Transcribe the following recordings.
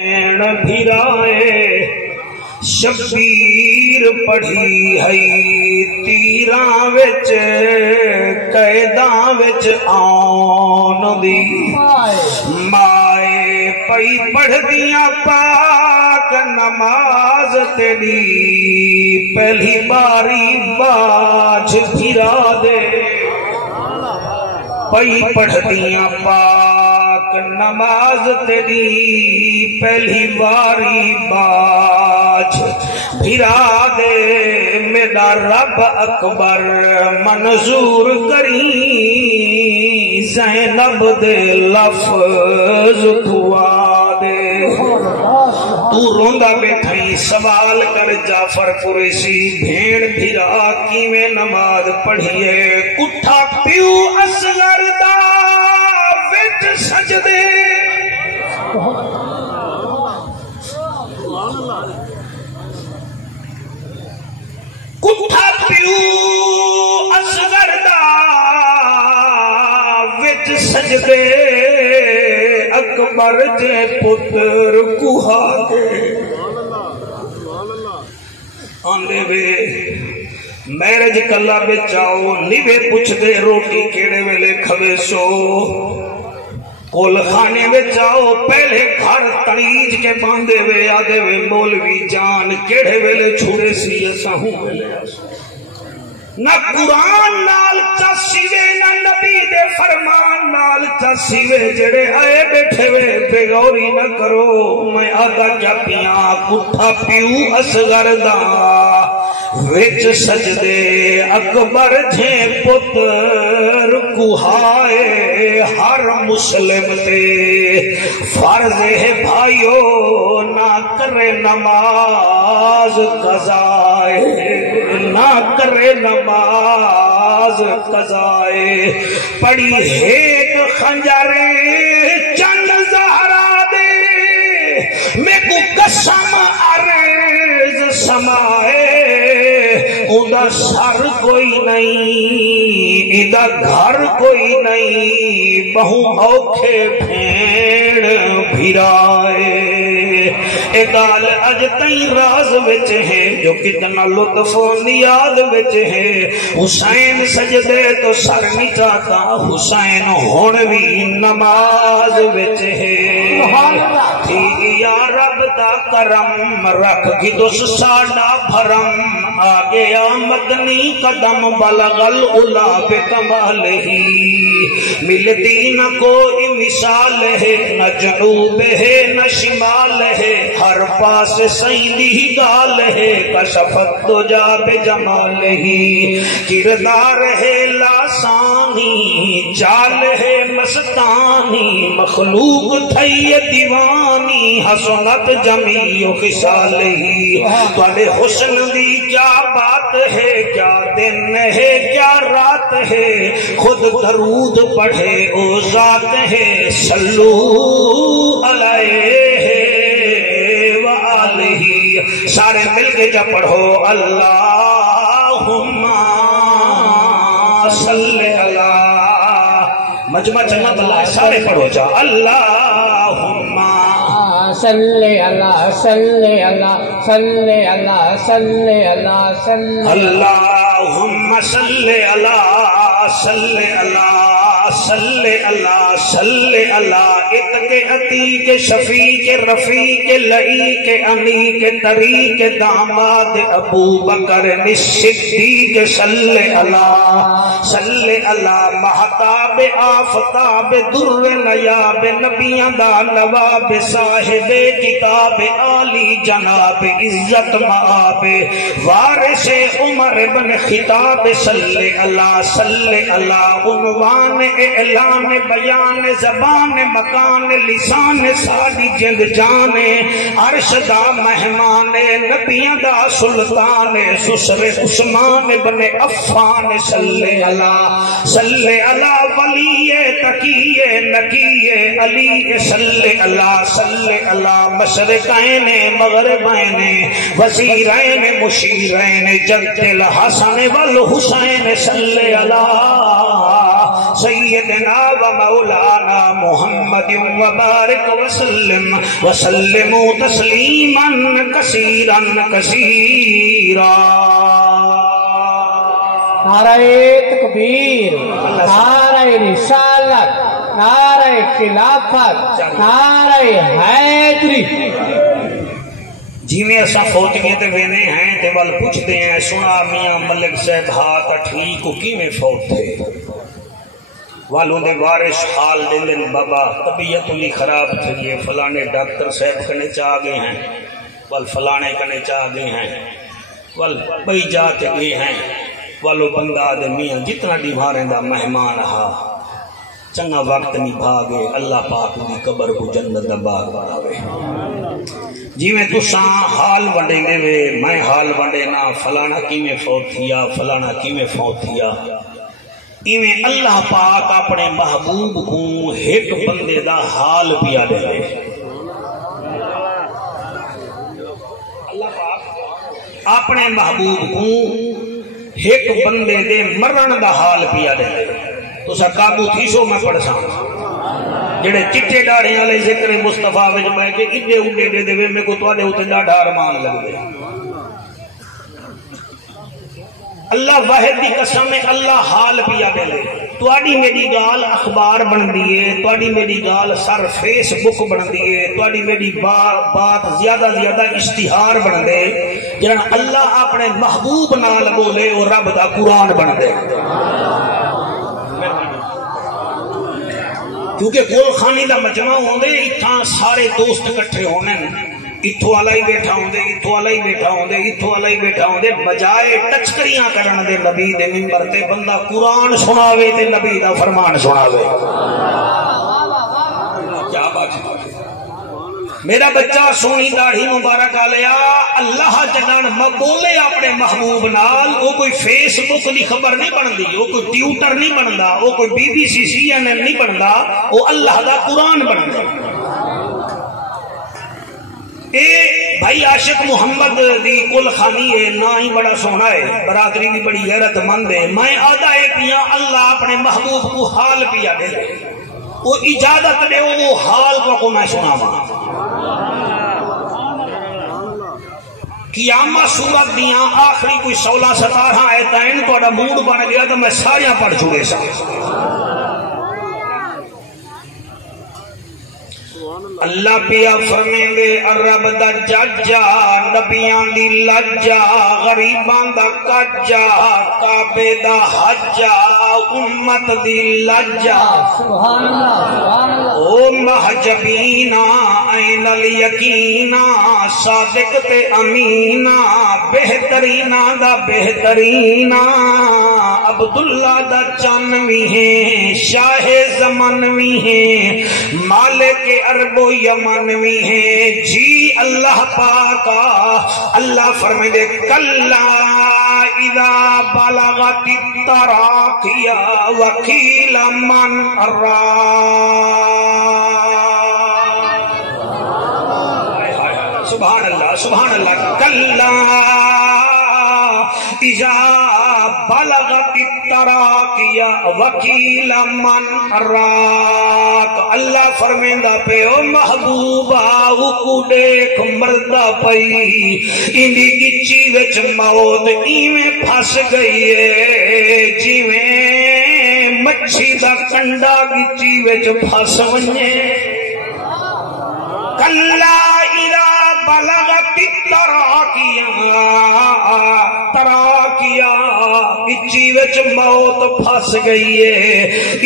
بھرائے شبیر پڑھی ہے تیراں وچ قیداں وچ آن دی مائے پئی پڑھ دیاں پاک نماز تیری پہلی باری باج پھرا دے پئی پڑھ دیاں پاک نماز تیری پہلی باری باج پھرا دے میرا رب اکبر منظور کری زینب دے لفظ دعا دے تو روندہ بیٹھائی سوال کر جعفر قریشی بھیڑ بھیرا کی میں نماز پڑھیے کٹھا پیو اصغر دا وچ سجدے کٹھا پیو اصغر دا وچ سجدے اکبر جے پتر کوہا دے آنے وے میرج کلا بچاؤ نیوے پوچھ دے روٹی کیڑے ویلے کھوے سو کول خانے بچاؤ پہلے گھر تڑیج کے باندے وے آدھے وے مولوی جان کیڑے ویلے چھوڑے سی ایسا ہوں ویلے نہ قرآن نال چاسیوے نہ نبی دے فرمان نال چاسیوے جڑے آئے بیٹھے وے بے غوری نہ کرو میں آدھا جاپیاں کٹھا پیو اصغر دا وچ سجدے اکبر جھے پتر کوہائے ہر مسلم تے فرض ہے بھائیو نہ کرے نماز قضائے نہ کرے نماز قضائے پڑی ایک خنجرے چند زہرا دے میں کو قسم عرض سمائے اُندا سر کوئی نہیں اِدا گھر کوئی نہیں بہو اوکھے بھیڑ بھیرائے اے گال اج تئی راز وچ ہے جو کتنا لطف یاد وچ ہے حسین سجدے تو سر نہیں چاہتا حسین ہون بھی نماز وچ ہے یا رب دا کرم رکھ کی دوس ساڑا بھرم آگے مدنی قدم بلغ العلا بے کمال ہی ملتی نہ کوئی مثال ہے نہ جنوب ہے نہ شمال ہے ہر پاس سیدی گال ہے کشفت تو جا بے جمال ہی کردار ہے لاسانی چال ہے مستانی مخلوق تھی دیوانی حسنت جمیع خصال ہی توڑے حسن دی کیا بات ہے کیا دن ہے کیا رات ہے خود درود پڑھے او ذات ہے صلو علیہ وآلہ سارے مل کے جا پڑھو اللہم صلی اللہ مجمع جنت اللہ سارے پڑھو جا اللہم صلی اللہ صلی اللہ صلی اللہ صلی اللہ صلی اللہم صلی اللہ صلی اللہ صلی اللہ صلی اللہ اتک عتیق شفیق رفیق لعیق انیق طریق داماد ابو بکر صدیق صلی اللہ محتاب آفتاب در نیاب نبیان دا نواب صاحب کتاب عالی جناب عزت معاب وارث عمر بن خطاب صلی اللہ عنوان اعلان بیان زبان مکان لسان ساری جند جان عرش دا مہمان نبیان دا سلطان سسر عثمان بن عفان صلی اللہ ولی تقی نقی علی صلی اللہ مشرقین مغربین وزیرین مشیرین جد الحسن والحسین صلی اللہ سید سیدنا و مولانا محمد وبارک وسلم وسلموا تسلیما کثیرا کثیرا. نعرہ تکبیر، نعرہ رسالت، نعرہ خلافت، نعرہ حیدری. جی میں ایسا فوتیے تے وینے ہیں تے وال پوچھتے ہیں سنا میاں ملک صاحب ہاتھ ٹھیک کو کی میں فوت تھے والوں دے وارث حال دے دن بابا طبیعت انہی خراب تھی یہ فلانے ڈاکٹر صاحب کنے چاہ گئے ہیں وال فلانے کنے چاہ گئے ہیں وال بئی جاتے گئے ہیں والو بندہ دے میاں جتنا دیواریں دا مہمان رہا چنگا وقت نہیں بھاگے اللہ پاک دی قبر کو جنت دا باغ بناوے. جی میں تو ساں حال ونڈے دے وے میں حال ونڈے نا فلانا کی میں فوت تھیا فلانا کی میں فوت تھیا ایویں اللہ پاک اپنے محبوب کو ایک بندے دا حال پیا دے وے. اللہ پاک اپنے محبوب کو ایک بندے دے مرن دا حال پیا دے وے. تو سا قابو تھی سو میں پڑھ ساں جڑے چٹے ڈاڑے والے ذکر مصطفیٰ وچ میں کہ اڈے اڈے دے دے میں کو تواڈے اوتے ڈاڈا ارمان لگ دے. اللہ واحد دی قسم ہے اللہ حال پیا دے لے. تواڈی میری گال اخبار بن دیے تواڈی میری گال سر فیس بک بن دیے تواڈی میری بات زیادہ زیادہ اشتہار بن دے جڑا اللہ اپنے محبوب نال بولے اور رب دا قرآن بن دے. کیونکہ گول خانی دا مجمع ہوندے اتھاں سارے دوست کٹھے ہونے اتھو والا ہی بیٹھا ہوندے اتھو والا ہی بیٹھا ہوندے اتھو والا ہی بیٹھا ہوندے بجائے ٹچکریاں کرن دے نبی دے منبر تے بندہ قرآن سناوے تے نبی دا فرمان سناوے. کیا بات ہے میرا بچہ سونی داڑھی مبارک آلیا اللہ جنان مبولے اپنے محبوب نال وہ کوئی فیس بک دی خبر نہیں بندی وہ کوئی ٹیوٹر نہیں بندا وہ کوئی بی بی سی CNN نہیں بندا وہ اللہ دا قرآن بندا. اے بھائی عاشق محمد دی کل خانی ہے نا ہی بڑا سونا ہے برادری بھی بڑی غیرت مند ہے. میں آدھا ہے پیا اللہ اپنے محبوب کو حال پیا دے وہ اجازت دے وہ حال کو میں سناواں. قیامت سورت دیاں آخری کوئی 16-17 آیتیں تھوڑا موڈ بن گیا تو میں ساریاں پڑھ چکے سا. اللہ پیا فرمیں دے رب دا ججا نبیاں دی لجا غریباں دا کجا کعبے دا حجا امت دی لجا سبحان اللہ سبحان اللہ. او محجبینا این الیقینا صادق تے امینا بہترینا دا بہترینا عبداللہ دا چانوی ہیں شاہ زمانوی ہیں مالک عرب و یمنوی ہیں. جی اللہ پاکا اللہ فرمائے دے کلا اذا بلغت التراقی وقیل من سبحان اللہ سبحان اللہ. کلا اذا بلغت التراقی وقیل من راق اللہ فرمیندہ پہ او محبوبہ کو دیکھ مردہ پئی اندی گچی وچ موت ایویں پھس گئی ہے جیویں مچھی دا کنڈا گچی وچ پھس ونجے. کلا اذا بلغت التراقی گچی وچ موت پھس گئی ہے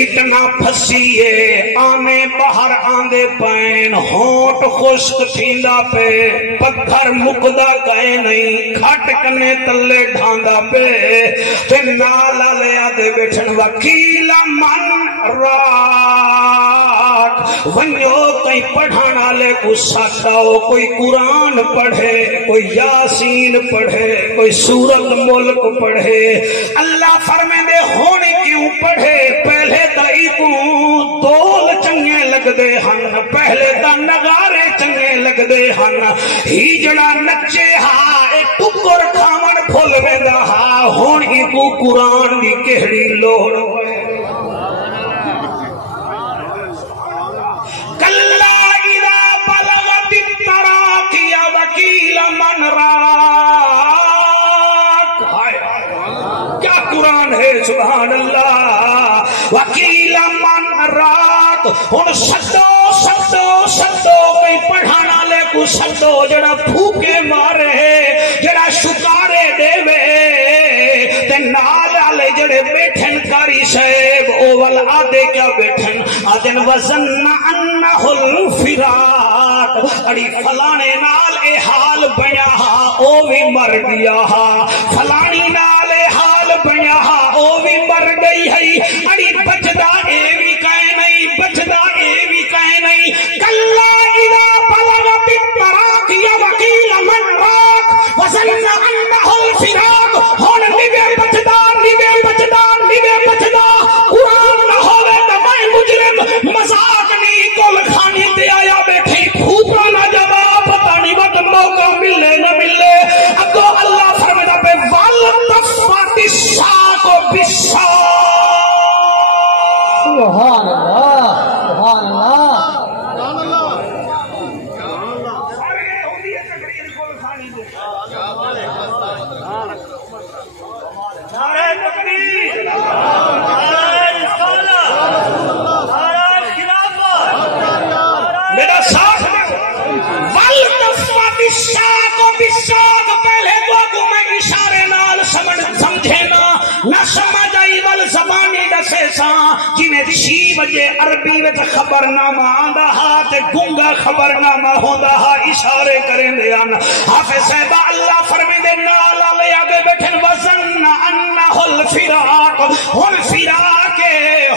اتنا پھسی ہے آنے باہر آندے پین ہونٹ خشک تھیندا پہ پتھر مکدا کہے نہیں کھٹ کنے تلے ڈھاندا پہ تے نالا لیا دے بیٹھن وکیل من راک ونجو کئی پڑھانا لے کو ساتاؤ کوئی قرآن پڑھے کوئی یاسین پڑھے کوئی سورت ملک پڑھے. اللہ فرمے دے ہونے کیوں پڑھے پہلے دائی کو دول چنگے لگ دے ہن پہلے دا نگارے چنگے لگ دے ہن ہی جڑا نچے ہاں ایک ٹکر کھامن پھول میں دا ہاں ہونے کو قرآن دی کہڑی لوڑ ہوئے. کلا اذا بلغت التراقی وقیل من راق. کیا قرآن ہے سبحان اللہ. وقیل من راق. ہن سدو سدو سدو کوئی پڑھانا لے کو سدو جڑا پھوکے مارے جڑا شکارے دے وے تے نال والے جڑے بیٹھن کاری صاحب او ول آدے کیا بیٹھن آدن وزن انہ الفراق. اڑی فلانے نال اے حال بنیا ہا او بھی مر گیا ہا. فلانی نال اے حال بنیا ہا او بھی مر گئی ہے. اڑی بچدا اے بھی کہیں نہیں بچدا اے بھی کہیں نہیں. کلا اذا بلغت التراقی وقیل من راق وظن انہ الفراق. ہن نوے بچدا نوے بچدا نوے بچدا. قرآن نہ ہوے تے میں مجرم مذاق نہیں کل کھانی تے آیا بیٹھی پھوکا نہ جواب پتہ نہیں وقت موقع ملے نہ ملے. اگو اللہ فرماتا پہ والتفت الساق بالساق. سبحان اللہ سبحان اللہ. میرا ساتھ والتفت الساق بالساق. پہلے تو میں اشارے نال سمجھے نہ سمجھ آئی ول زبانی دسے سا جنہیں 6 بجے عربی وچ خبرنامہ آندا ہا تے گونگا خبرنامہ ہوندا ہا اشارے کریں دے ان. حافظ صاحب اللہ فرمے دے نال والے آگے بیٹھن وزن انہ الفراق. ہن فراق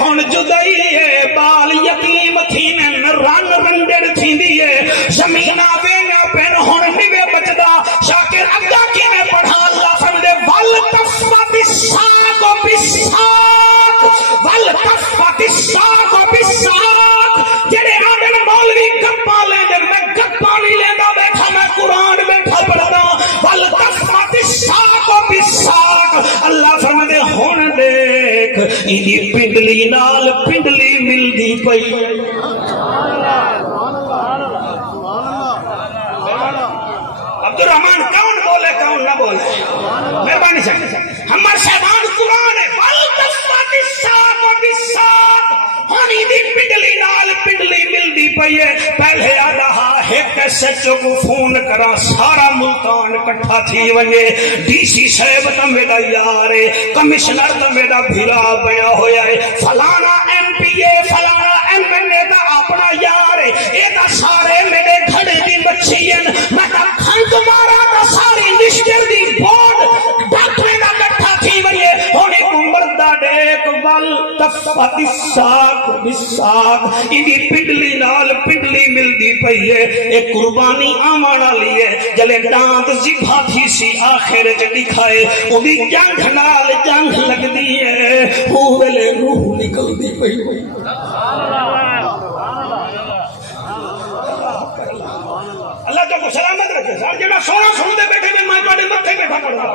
ہن جدائی ہے بال یتیم تھین رنگ رنڈڑ تھیندی ہے زمیناں وینا پین ہن نوے بچدا. شاکر اگا کیویں پڑھا اللہ فرمے والتفت الساق بالساق. والتفت الساق بالساق. جڑے آدن مولوی گپا لیندے میں گپا نہیں لیندا بیٹھا میں قرآن بیٹھا پڑھدا. والتفت الساق بالساق. اللہ فرماتے ہن دیکھ ایدی پنڈلی نال پنڈلی ملدی پئی. عبدالرحمن کون بولے کون نہ بولے مہربانی سے ہمارے صاحبان قرآن ہے. والتفت الساق بالساق. ہونی دی پنڈلی نال پنڈلی ملدی پئی ہے. پہلے آدھا ایک سچو کو فون کرا سارا ملتان کٹھا تھی ونجے. ڈی سی صاحب تا میرا یار ہے کمشنر تا میرا بھیرا بیا ہویا ہے فلانا ایم پی اے فلانا ایم این اے دا اپنا یار ہے. اے دا سارے میرے گھڑے دی مچھی ہیں. میں تا کھنڈ مارا تا ساری نشتر دی بورڈ ڈاکٹرے دا کٹھا تھی ونجے. ہونے کو مردہ دیکھ والتفت الساق بالساق. ایدی پنڈلی نال پنڈلی ملدی پئی ہے. ایک قربانی آمانا لیے جلے دانت زبھا تھی سی آخر چ دکھائے اودی جنگ نال جنگ لگ دی ہے ویلے روح نکل دی پئی. اللہ تو کو سلامت رکھے. سر جڑا سونا سنتے بیٹھے میں تواڈے متھے بیٹھا پڑھدا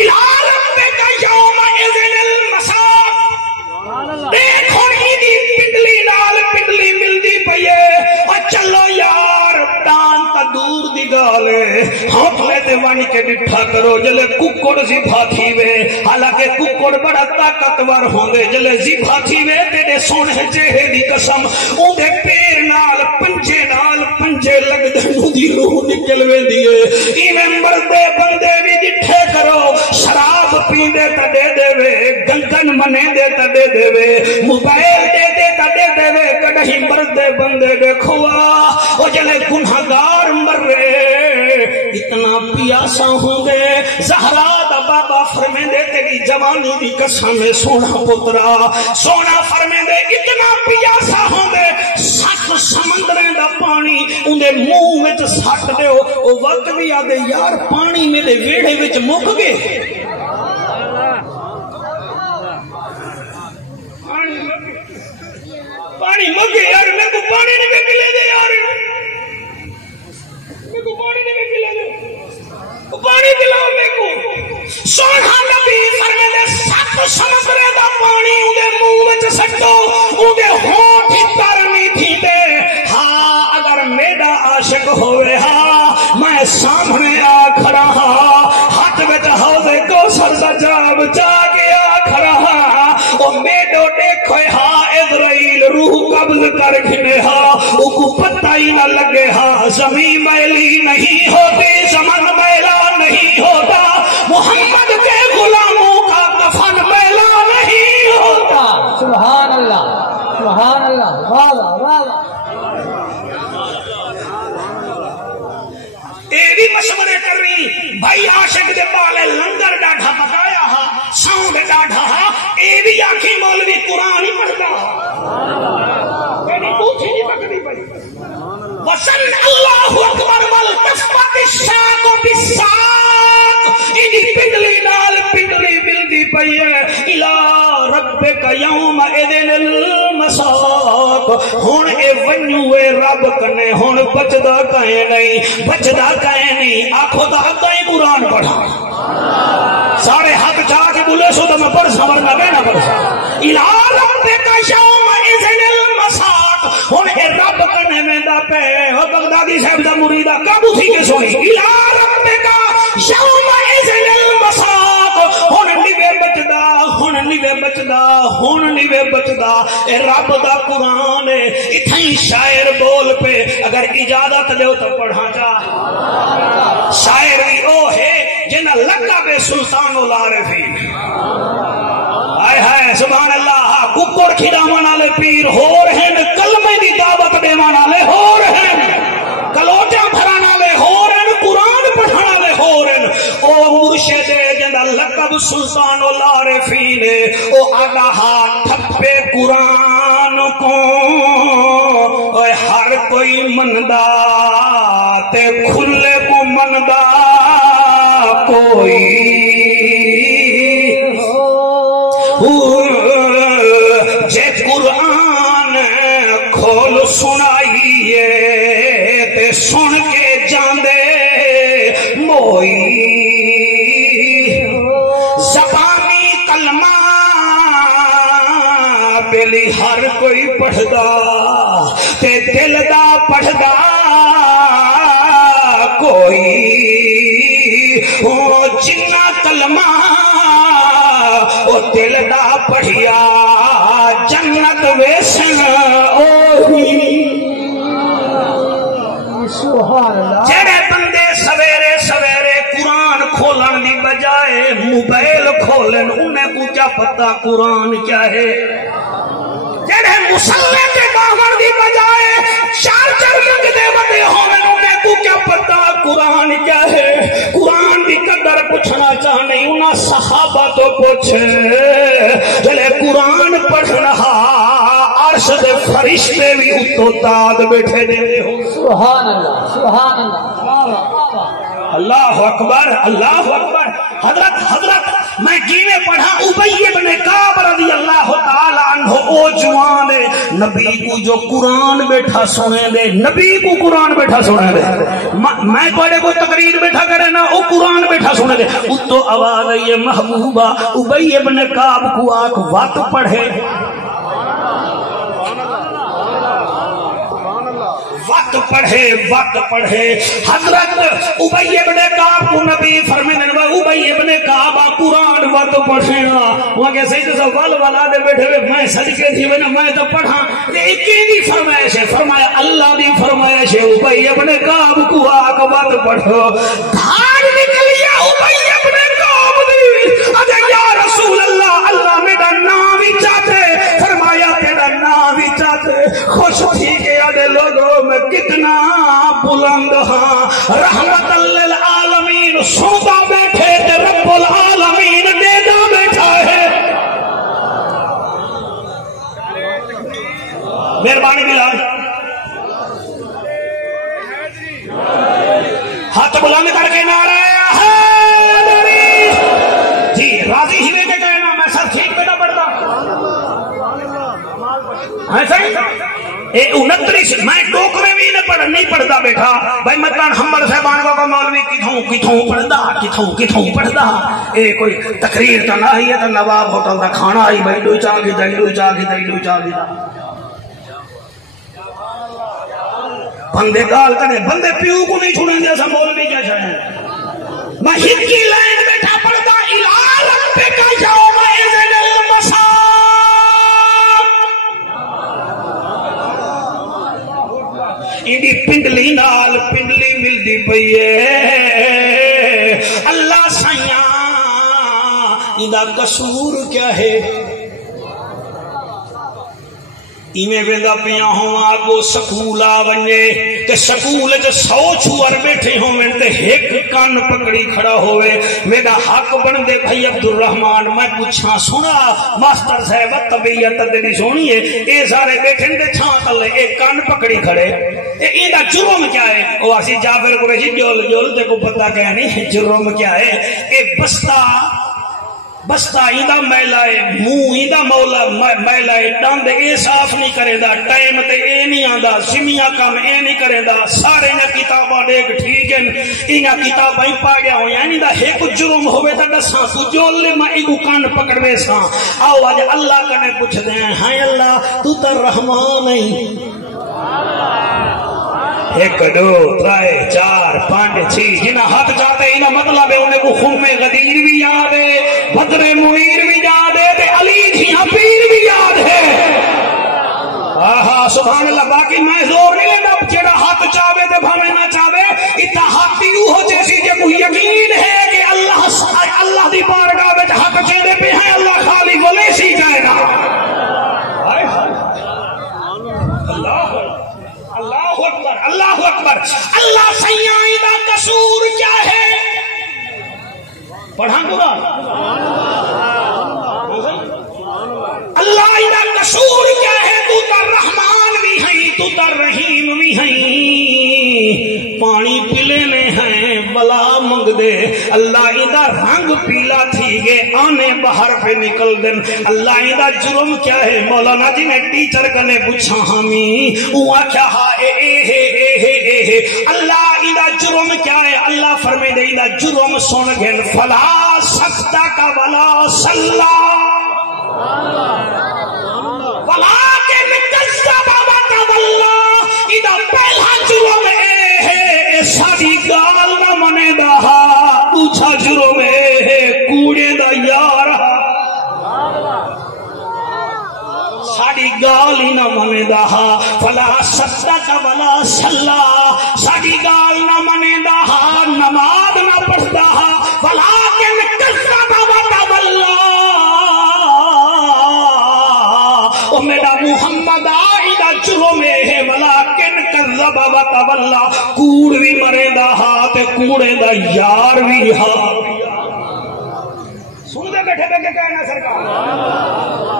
الہ ربک یوم اذن المساق. دیکھو ایدی پنڈلی نال پنڈلی ملدی پئی ہے. اور چلو یار دان تا دور دی گال ہے ہوٹلے تے ون کے ڈٹھا کرو جلے ککڑ زبھا تھی وے. حالانکہ ککڑ بڑا طاقتور ہوندے جلے زبھا تھی وے تیرے سونے چہرے دی قسم اودے پیر نال پنجے لگ دنوں دی روح نکل ویندی ہے. ایویں مردے بندے بھی ڈٹھے کرو شراب پیندے تا دے دے وے گنگن منے دے تا دے دے وے موبائل دے دے تا دے دے وے. کڈہیں مردے بندے دیکھو او جلے گنہگار مر رہے اتنا پیاسا ہوں گے. زہرا دا بابا فرمیندے تیری جوانی دی قسم سونا پترا سونا فرمیندے اتنا پیاسا ہوں گے 7 سمندریں دا پانی اندے منہ وچ سٹ دیو. او وقت بھی آدھے یار پانی میرے ویڑے وچ مک گئے. پانی مگے یار میں کو پانی نہیں پلے دے یار میں کو پانی نہیں پلے دے پانی پلاؤ میں کو. سونا نبی فرمایا 7 سمندر دا پانی اودے منہ وچ سٹو اودے ہونٹ تر نہیں تھی دے میں سامنے آ کھڑا ہاتھ وچ حوض کوثر دا جام چا کے آ کھڑا او میڈو دیکھو اسرائیل روح قبض کر کھنے او کو پتہ ہی نہ لگے زمین میلی نہیں ہوتی زمن میلا نہیں ہوتا محمد کے غلاموں کا کفن میلا نہیں ہوتا سبحان اللہ سبحان اللہ واہ واہ اے بھی مشورے کر رہی بھائی عاشق دے بالے لنگر ڈاڑھا پکایا ساؤنڈ ڈاڑھا اے بھی آنکھی مولوی قرآن ہی پڑھتا بوچھی نہیں پکڑی پڑی وسن اللہ اکبر والتفت الشاق بالساق انہی پنڈلی نال پنڈلی ملدی پئی ہے الہ ربک یوم اذن المساق ہن اے ونجوے رب کنے ہن بچدا کہیں نہیں آنکھوں دا حق ہی قرآن پڑھا سارے حق چاہ کے بولے سو تو میں پڑھ سمرنا میں نہ پڑھ الہ ربک یوم اذن المساق ہن اے رب کنے میں دا پہ او بغدادی صاحب دا مریدہ قابو تھی کے سوئی الہ ربک یوم اذن المساق ہن نیوے بچدا اے رب دا قرآن اتھائی شاعر بول پہ اگر اجازت دے تو پڑھا جا شاعر بھی او ہے جنہ لقب سلطان العارفین ہائے ہائے سبحان اللہ ککڑ کھڑاون والے پیر ہو رہے کلمے دی دعوت دیون والے ہو رہے کلوٹیاں بھران والے ہو رہے قرآن پڑھن والے ہو رہے او مرشد جنہ لقب سلطان العارفین او آگاہا ٹھپے قرآن کو اے ہر کوئی مندہ تے کھلے کو مندہ کوئی جے قرآن کھول سنائیے تے سن کے جاندے موئی زبانی کلمہ بیلی ہر کوئی پڑھدا تے دل دا پڑھدا کوئی جنہ کلمہ او دل دا پڑھیا جنت ویسن جڑے بندے سویرے سویرے قرآن کھولن دی بجائے موبائل کھولن انہیں کو کیا پتہ قرآن کیا ہے جڑے مسلح کے باہر دی بجائے چارجر منگدے بندے ہوئے انہیں کو کیا پتہ قرآن کیا ہے قرآن دی قدر پوچھنا چاہنے انہاں صحابہ تو پوچھے جلے قرآن پڑھنا عرش دے فرشتے بھی اتو تاد بیٹھے دے ہو سبحان اللہ سبحان اللہ اللہ اکبر اللہ اکبر حضرت میں کیویں پڑھا ابی بن کعب رضی اللہ تعالی عنہ او جوان نبی کو جو قرآن بیٹھا سنے دے نبی کو قرآن بیٹھا سنے دے میں پڑھے کو تقریر بیٹھا کرے نا او قرآن بیٹھا سنے دے اتو آواز ہے محبوبہ ابی بن کعب کو آنکھ وقت پڑھے وقت پڑھے حضرت ابی ابن کعب کو نبی فرمائے ابی ابن کعب قرآن وقت پڑھنا وہ کہ سید سے ول ولا دے بیٹھے ہوئے میں صدقے تھی میں تو پڑھا لیکن دی فرمائش ہے فرمایا اللہ دی فرمائش ہے ابی ابن کعب کو آگ وقت پڑھو دھار نکلیا ابی ابن کعب دی اجے یا رسول اللہ اللہ میرا نام ہی چاہتے فرمایا تیرا نام ہی چاہتے خوش تھی کہ آدھے لوگوں میں کتنا بلند ہاں رحمت للعالمین سوتا بیٹھے تے رب العالمین دینا بیٹھا ہے مہربانی بلال ہاتھ بلند کر کے نعرہ حیدری جی راضی ہی میں کہنا میں سر ٹھیک بیٹا پڑھتا ایسا ہی میں ٹوکرے بھی نہیں پڑھتا بیٹھا بھائی مطلب ہمر صاحبان کو مولوی کتھوں پڑھتا اے کوئی تقریر تو نہ ہی ہے تو نواب ہوٹل کا کھانا آئی بھائی دوئی چاہ کی بندے گال کرے بندے پیو کو نہیں چھوڑیں جیسا مولوی میں ہکی لائن بیٹھا پڑھتا الہ ربک یومئذ المساق ایڈی پنڈلی نال پنڈلی ملدی پئی ہے اللہ سائیاں ایدہ قصور کیا ہے ایمیں ویندہ پیاں ہوں آگو سکول آونجے کہ سکول جو 100 چھوار بیٹھے ہوں میں تے ایک کان پکڑی کھڑا ہوئے میرا حق بندے بھائی عبدالرحمن میں پوچھا سنا ماسٹر صاحب طبیعت تیری سونی ہے اے سارے بیٹھے دے چھاں تلے ایک کان پکڑی کھڑے ایندہ جرم کیا ہے وہ آسی جعفر قریشی جول تے کو پتہ کیا نہیں جرم کیا ہے اے بستہ ایندہ میلائے منہ ایندہ مولا میلائے ڈاندے اے صاف نہیں کرے دا ٹائم تے اے نہیں آندہ سمیاں کام اے نہیں کرے دا سارے نا کتاباں دیکھ ٹھیک ہے اینا کتاباں پا گیا ہوں یعنی دا ایک جرم ہوئے تا دساں تو جو لے میں ایگو کان پکڑوے ساں آؤ آج اللہ کنے پوچھ دیں ہائے اللہ تو تر رحمان نہیں 1 2 3 4 5 6 جنہ ہاتھ جاتے انہا مطلب ہے انہیں کو خم غدیر بھی یاد ہے بدر منیر بھی یاد ہے تے علی جیاں پیر بھی یاد ہے آہا سبحان اللہ باقی میں زور نہیں لینا جیڑا ہاتھ چاہوے تے بھامے نہ چاہوے اتنا ہاتھی ہو جیسی جے کو یقین ہے کہ اللہ دی بارگاہ وچ حق چیدے پہ ہیں اللہ خالی بولے سی جائے گا اللہ اکبر اللہ اکبر اللہ سیائی دا قصور کیا ہے پڑھاں قرآن اللہ دا قصور کیا ہے تو تر رحمان بھی ہیں تو تر رحیم بھی ہیں پانی پلے نے ہیں بلا منگ دے اللہ دا رنگ پیلا تھی گے آنے باہر پہ نکل دن اللہ دا جرم کیا ہے مولانا جی نے ٹیچر کنے پوچھا ہمی اوہ کیا اے اللہ دا جرم کیا ہے اللہ فرمے دے دا جرم سن گن فلا سختا کا ولا صلا ولا کے مکذب وتولى دا پہلا جرم ہے ساری گال نہ منے دا دوسرا جرم ہے کوڑے دا یار ساری گال ہی نہ منے دا فلا صدق ولا صلا ساری گال نہ منے دا نماز نہ پڑھتا ولکن کذب وتولى او میرا محمد آئی دا جرم ہے ولکن کذب وتولى کوڑ بھی مرے دا تے کوڑے دا یار بھی سن دے بیٹھے بیٹھے کہنا سرکار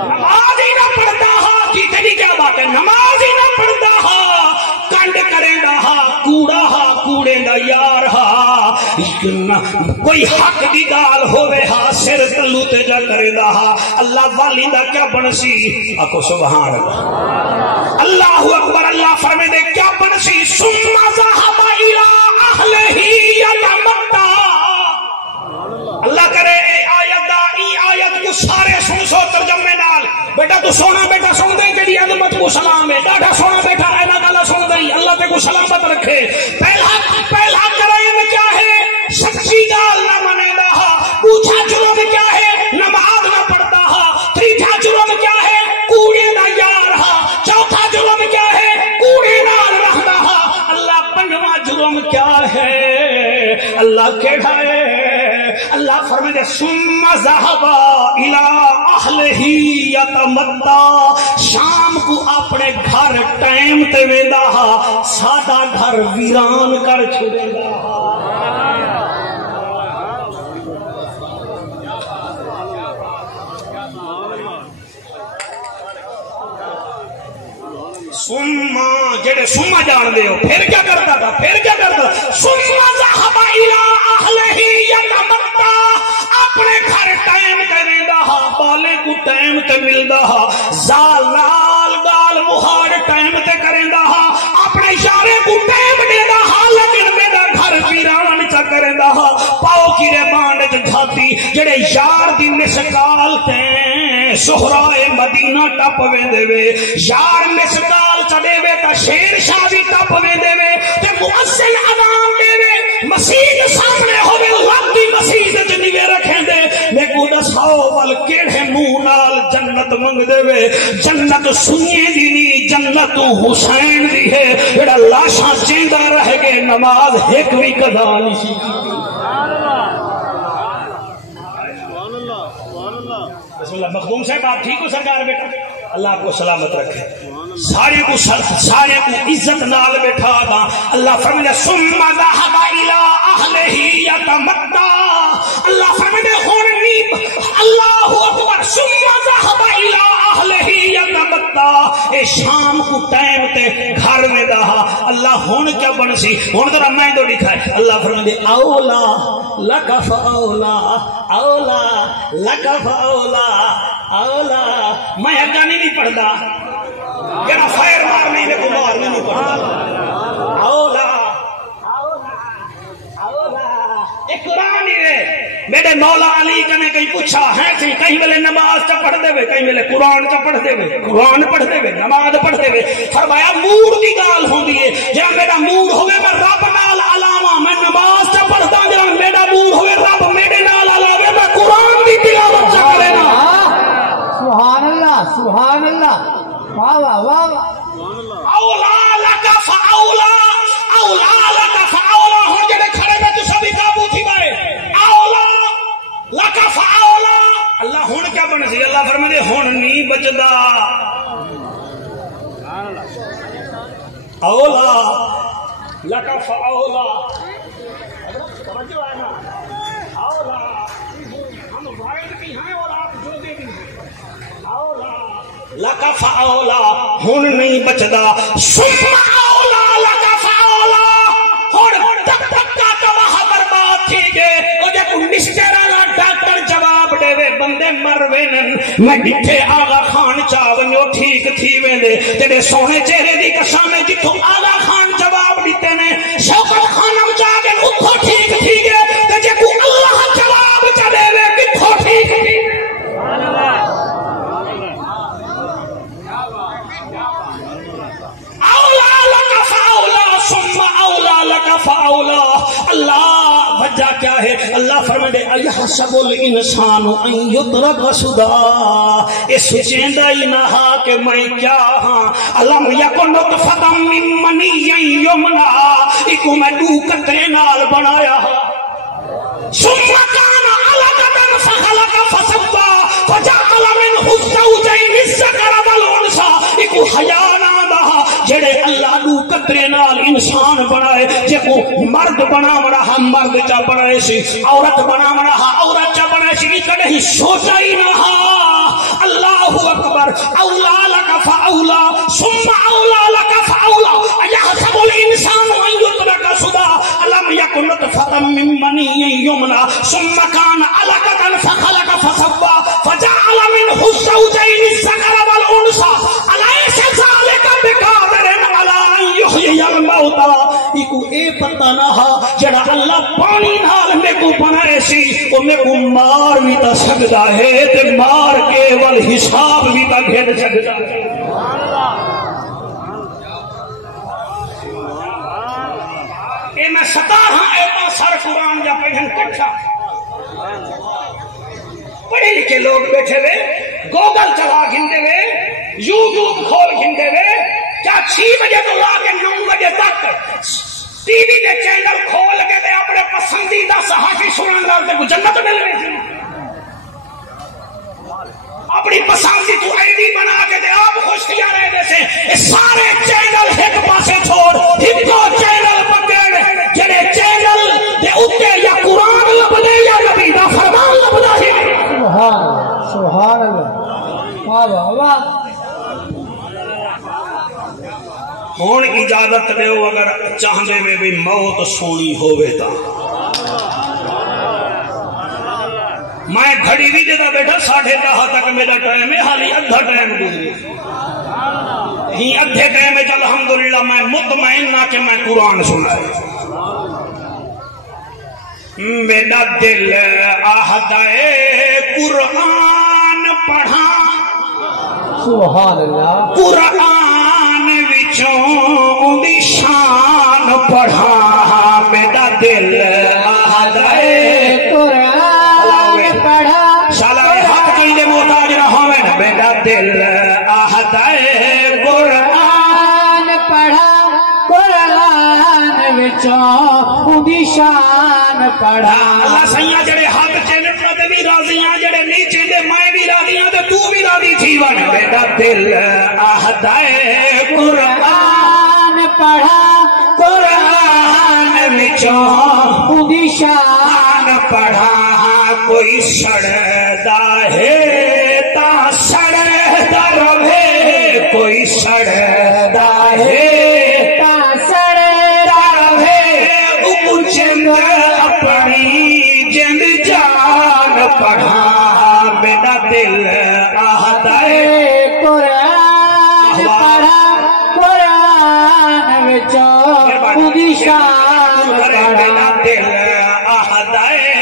نماز ہی نہ پڑھتا کی تیری کیا بات ہے نماز ہی نہ پڑھتا کنڈ کرے دا کوڑے دا یار کوئی حق دی گال ہوئے سر تلو تے جا کرے دا اللہ والی دا کیا بنسی اکو سبحان اللہ اکبر اللہ فرمے دے کیا بنسی ثم ذهب الى اهله يتمتع اللہ کرے آیت کو سارے سن سو ترجمے نال بیٹا تو سونا بیٹا سن دیں جڑی عظمت کو سلام ہے ڈاڈا سونا بیٹا اینا گالا سن دیں اللہ تے کو سلامت رکھے پہلا کرائم کیا ہے سچی گال نہ منے دا دوسرا جرم کیا ہے نماز نہ پڑھتا تیسرا جرم کیا ہے کوڑے دا یار چوتھا جرم کیا ہے کوڑے نال رہدا اللہ پنجواں جرم کیا ہے اللہ کیڑا ہے اللہ فرمائے ثم ذهب الى اهله يتمتع شام کو اپنے گھر ٹائم تے ویندا ساڈا گھر ویران کر چھوڑے گا سما جڑے سما جان دے ہو پھر کیا کرتا تھا سما ذهب الى اهله يتمتع اپنے گھر ٹائم تے ویندا بالے کو ٹائم تے ملدا زالال گال مہاڑ ٹائم تے کریندا اپنے اشارے کو ٹائم دیندا لیکن میرا گھر ویران چا کریندا پاؤ کیڑے بانڈ تے گھاتی جڑے یار دی مسکال تے سہرائے مدینہ ٹپ ویندے وے یار مسکال چڑے وے تا شیر شاہ بھی ٹپ ویندے وے تے مؤذن اذان دے وے مسجد سامنے ہوے وقت جنت منگ دے وے جنت سنیے دی نہیں جنت حسین دی ہے جڑا لاشاں چیندا رہ گئے نماز ایک بھی قضا نہیں سی بسم اللہ مخدوم صاحب آپ ٹھیک ہو سرکار بیٹا اللہ آپ کو سلامت رکھے سارے کو عزت نال بیٹھا دا اللہ فرمائے ثم ذهب الى اهله يتمتع اللہ فرمائے ہن نہیں اللہ اکبر ثم ذهب الى اهله يتمتع اے شام کو ٹائم تے گھر میں دا اللہ ہن کیا بن سی ہن ذرا میں تو دکھائے اللہ فرمائے اولا لک فاولا اولا لک فاولا اولا میں اگا نہیں پڑھدا جڑا فائر مارنے میں کو مار نہیں پڑتا اولا ایک قرآن ہی ہے میرے مولا علی کنے کہیں پوچھا ہے سی کہیں ملے نماز چا پڑھ دے وے کہیں ملے قرآن چا پڑھ دے وے قرآن پڑھ دے وے نماز پڑھ دے وے فرمایا موڑ دی گال ہوں دیئے جہاں میرا موڑ ہوئے میں رب نال علامہ میں نماز چا پڑھ دا جہاں میرا موڑ ہوئے رب میرے نال علامہ میں قرآن دی تلاوت چا کرنا سبحان اللہ سبحان اللہ واہ واہ واہ اولا لک فاولا اولا لک فاولا ہن جڑے کھڑے میں تو سبھی قابو تھی بائے اولا لک فاولا اللہ ہن کیا بن سی اللہ فرمائے ہن نہیں بچدا اولا لک فاولا توجہ ہے نا اولا ہم وائد بھی ہیں اور آپ جو بھی ہیں اولا لکا فاولا ہن نہیں بچدا ثم اولا لکا فاولا ہن تک تک کا تباہ برباد تھی گئے او جے کو نشتر والا ڈاکٹر جواب دے وے بندے مر وینن میں ڈٹھے آغا خان چاونو ٹھیک تھی ویندے تیرے سونے چہرے دی قسم ہے جتھوں آغا خان جواب دتے نے شوکت خانم جا کے اتھو ٹھیک تھی گئے تے جے کو اللہ جواب چ دے وے کتھوں ٹھیک تھی ثم اولا لک فاولا اللہ وجہ کیا ہے اللہ فرمائے ایحسب الانسان ان یترک سدى اے سوچیندا ہی نہ ہا کہ میں کیا ہاں علم یکن نطفۃ من منی یمنا اکو میں دو قطرے نال بنایا ثم كان علقة فخلق فسوى فجعل منه الزوجين الذكر والانثى اکو حیانا جڑے اللہ دو قطرے نال انسان بنائے جے کو مرد بناو رہا مرد چا بنائے سی عورت بناو رہا عورت چا بنائے سی کدے ہی سوچا ہی نہ اللہ اکبر اولا لک فاولا ثم اولا لک فاولا ایحسب الانسان ان یترک سدى الم یکن نطفۃ من منی یمنا ثم كان علقة فخلق فسوى فجعل منه الزوجين الذكر والانثى الیس ذلک بقادر علی ان یحیی الموتى اکو اے پتہ نہ جڑا اللہ پانی نال میں کو بنائے سی او میں کو مار بھی تا سکدا ہے تے مار کے ول حساب بھی تا گھڑ سکدا ہے اے میں 17 ایتاں سر قرآن جا پڑھن کٹھا پڑھے لکھے لوگ بیٹھے وے گوگل چلا گھندے وے یوٹیوب کھول گھندے وے کیا 6 بجے تو لا کے 9 بجے تک ٹی وی دے چینل کھول کے دے اپنے پسندیدہ صحافی سنن لال تے کو جنت مل رہی تھی اپنی پسندی تو آئی ڈی بنا کے دے آپ خوش کیا رہے جیسے سارے چینل ایک پاسے چھوڑ ایک دو چینل پکڑ جڑے چینل دے اوتے یا قرآن لبدے یا نبی دا فرمان لبدا ہے سبحان اللہ واہ واہ واہ ہون اجازت دیو اگر چاہنے میں بھی موت سونی ہوئے تا میں گھڑی بھی دیتا بیٹھا 10:30 تک میرا ٹائم ہے حالی ادھا ٹائم گزری ہی ادھے ٹائم ہے الحمدللہ میں مطمئن نہ کہ میں قرآن سنائے میرا دل آہدائے قرآن پڑھا سبحان اللہ قرآن وچوں دی شان پڑھا میرا دل آہدائے قرآن پڑھا شالا ہاتھ کہیں دے محتاج نہ ہوئے میرا وچوں دی شان پڑھا اللہ سیاں جڑے حق چینٹ تے بھی راضیاں جڑے نیچے دے میں بھی راضیاں تے تو بھی راضی تھی ون میرا دل آہدائے قرآن پڑھا قرآن وچوں دی شان پڑھا کوئی سڑدا ہے تا سڑدا رہے کوئی سڑدا ہے تا سڑدا رہے چند اپنی جند جان پڑھا میرا دل آہدائے قرآن پڑھا قرآن وچوں دی شان میرا پڑھا دل آہدائے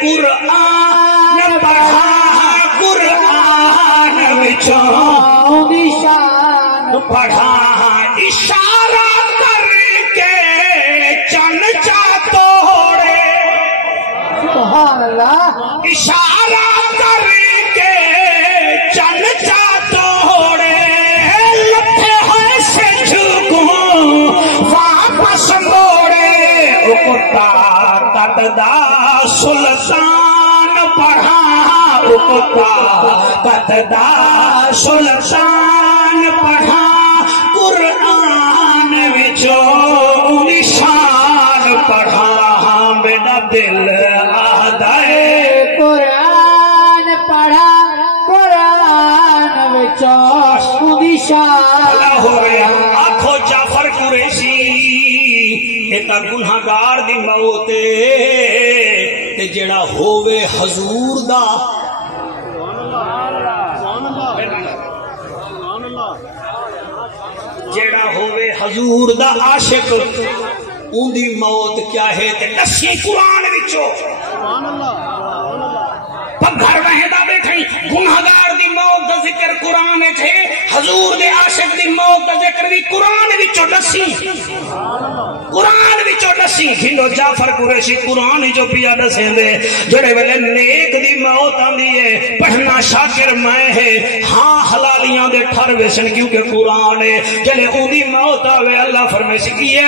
قرآن پڑھا قرآن وچوں دی شان پڑھا اشارہ کر کے چن چا توڑے سبحان اللہ اشارہ کر کے چن چا توڑے لٹھے ہوئے سے جھکوں واپس موڑے اکتا قددہ سلطان پڑھا اکتا قددہ سلطان پڑھا قرآن وچوں نشان پڑھا میرا دل آہدائے قرآن پڑھا قرآن وچوں دی شان آکھو جعفر قریشی ایتا گنہگار دی موت تے جڑا ہووے حضور دا جڑا ہووے حضور دا عاشق اون دی موت کیا ہے تے دسی قرآن وچوں گھر وہدا بیٹھیں گنہگار دی موت دا ذکر قرآن ہے حضور دے عاشق دی موت دا ذکر بھی قرآن وچوں دسی قرآن وچوں دسی کھنڈو جعفر قریشی قرآن جو پیا دسیں دے جڑے ویلے نیک دی موت آندی ہے پڑھنا شاکر میں ہے ہاں حلالیاں دے ٹھر ویسن کیونکہ قرآن ہے جڑے اون دی موت آوے اللہ فرمائے سکیے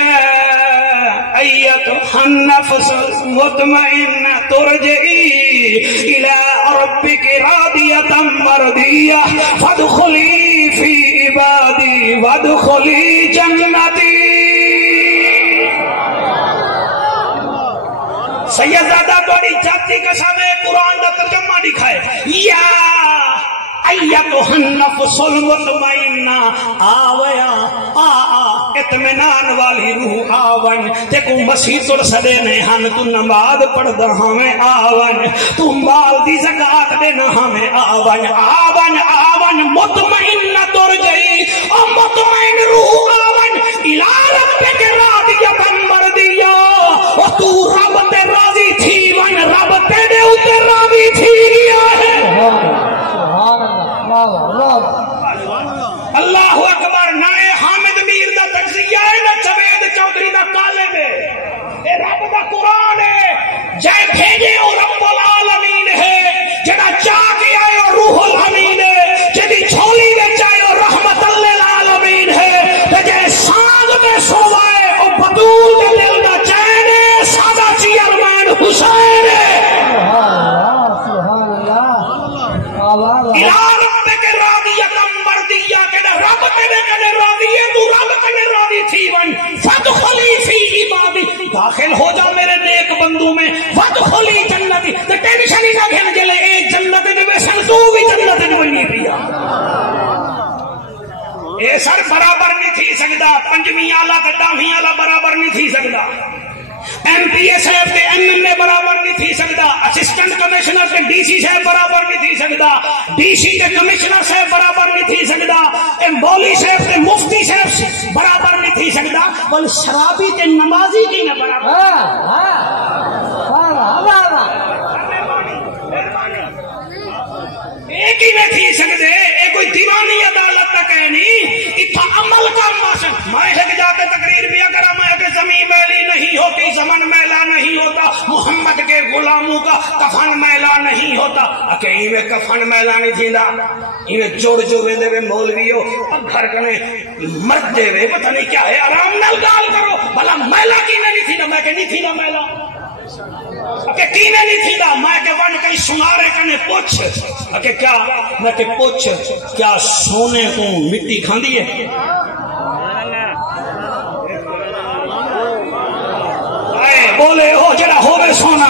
ایتھا النفس مطمئنہ ترجعی الى ربک راضیۃ مرضیہ فادخلی فی عبادی وادخلی جنتی سیدزادہ بڑی جاتی کا سامنے قرآن کا ترجمہ لکھا ہے یا ایتھا النفس المطمئنہ آویا اطمینان والی روح آون تے کو مسیح تر سدے نے ہن تو نماز پڑھدا ہمیں آون تو مال دی زکات دینا ہمیں آون آون آون مطمئن تر جئی او مطمئن روح آون الى ربک راضیۃ مرضیہ او تو رب تے راضی تھی ون رب تیرے اوتے راضی تھی گیا ہے اللہ اکبر نائے حامد میر دا تجزیہ ہے نہ جوید چودھری دا کالے میں اے رب دا قرآن ہے جائے بھیجے او رب العالمین ہے جڑا چاہ کے آئے او روح الامین ہے جدی جھولی میں چاہے او رحمت للعالمین ہے جائے سانگ میں سوائے او بدول دے دل دا چین ہے سادہ چی ارمان حسین ہے الہ رب کے راضیۃ مرضیہ کہ رب کنے راضی ہے تو رب کنے راضی تھی ون فادخلی فی عبادی داخل ہو جا میرے نیک بندوں میں فادخلی جنتی تے ٹینشن ہی نہ گھن جلے اے جنت دے ویسن تو بھی جنت دے ونی پیا اے سر برابر نہیں تھی سکدا پنجویں آلا تے 10ویں آلا برابر نہیں تھی سکدا ایم پی اے صاحب تے ایم این اے برابر نہیں تھی سکدا اسسٹنٹ کمشنر تے ڈی سی صاحب برابر نہیں تھی سکدا ڈی سی تے کمشنر صاحب برابر نہیں تھی سکدا اے مولوی صاحب تے مفتی صاحب برابر نہیں تھی سکدا بل شرابی تے نمازی کی نہ برابر ایک ہی نہیں تھی سکتے اے کوئی دیوانی عدالت تک ہے نہیں اتھا عمل کا ماشن میں ایک جاتے تقریر بھی اگر میں کہ زمین میلی نہیں ہوتی زمن میلا نہیں ہوتا محمد کے غلام غلاموں کا کفن میلا نہیں ہوتا کہ میں کفن میلا نہیں تھی انہیں جوڑ جوڑے دے مولویوں گھر کنے مرد دے وے پتہ نہیں کیا ہے آرام نال گال کرو بھلا میلا کی نہیں تھی نا میں کہ نہیں تھی نا میلا کہ کینے نہیں تھی نا میں کہ ون کئی سنارے کنے پوچھ کہ کیا میں کہ پوچھ کیا سونے کو مٹی کھاندی ہے بولے ہو جڑا ہوئے سونا